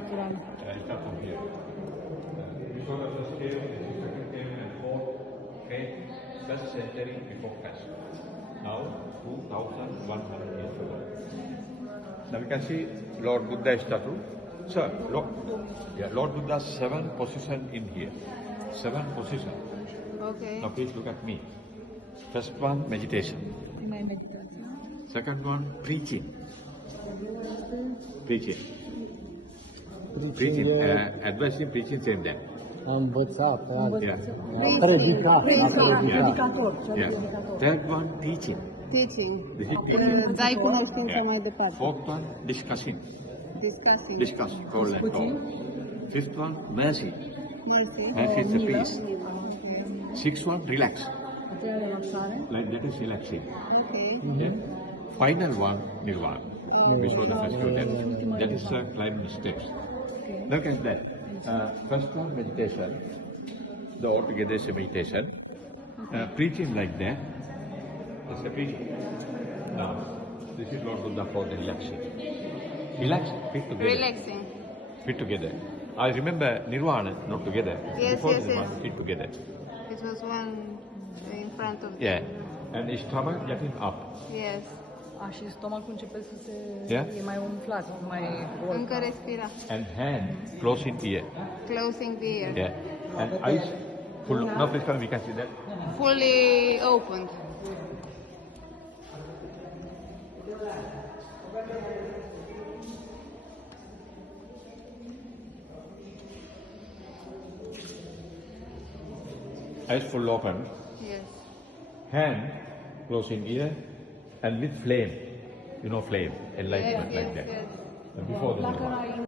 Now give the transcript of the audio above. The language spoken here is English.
natural. It comes from here. Before the first cave, the second cave, and fourth cave, first century before Christ. Now, 2100 years ago. Now we can see Lord Buddha statue. Sir, Lord Buddha's 7 positions in here. 7 positions. Okay. Now please look at me. First one, meditation. My meditation. Second one, preaching. Preaching. Advising, preaching, same there. A învățat, Yeah. predicat, Predicator. Yeah. Third one, teaching. Teaching. This is teaching. Dai cunoștința Yeah. mai departe. Fourth one, discussing. Discussing. Discuss, whole and all. Fifth one, mercy. Mercy. Mercy is the peace. Sixth one, relax. Aceea relaxare. Like that is relaxing. Okay. Yeah. Final one, nirvana. We saw the first two steps. That is climbing steps. Look at that. First one, meditation. The altogether is a meditation. Preaching like that. That's the preaching. Now, this is Lord Buddha for the relaxing. Relax, fit together. Relaxing. Fit together. I remember nirvana, not together. Yes, Before yes, nirvana, yes. fit together. It was one in front of them. Yeah. And his stomach getting up. Yes. Și stomacul începe să se... Yeah. E mai umflat, mai gol. Încă respira. And hand closing ear. Closing the ear. Yeah. And eyes full. No, please come, we can see that. Fully opened. Eyes full open. Yes. Hand closing ear. And with flame. You know flame. Enlightenment Yes, like yes, that. yes. And before the nirvana.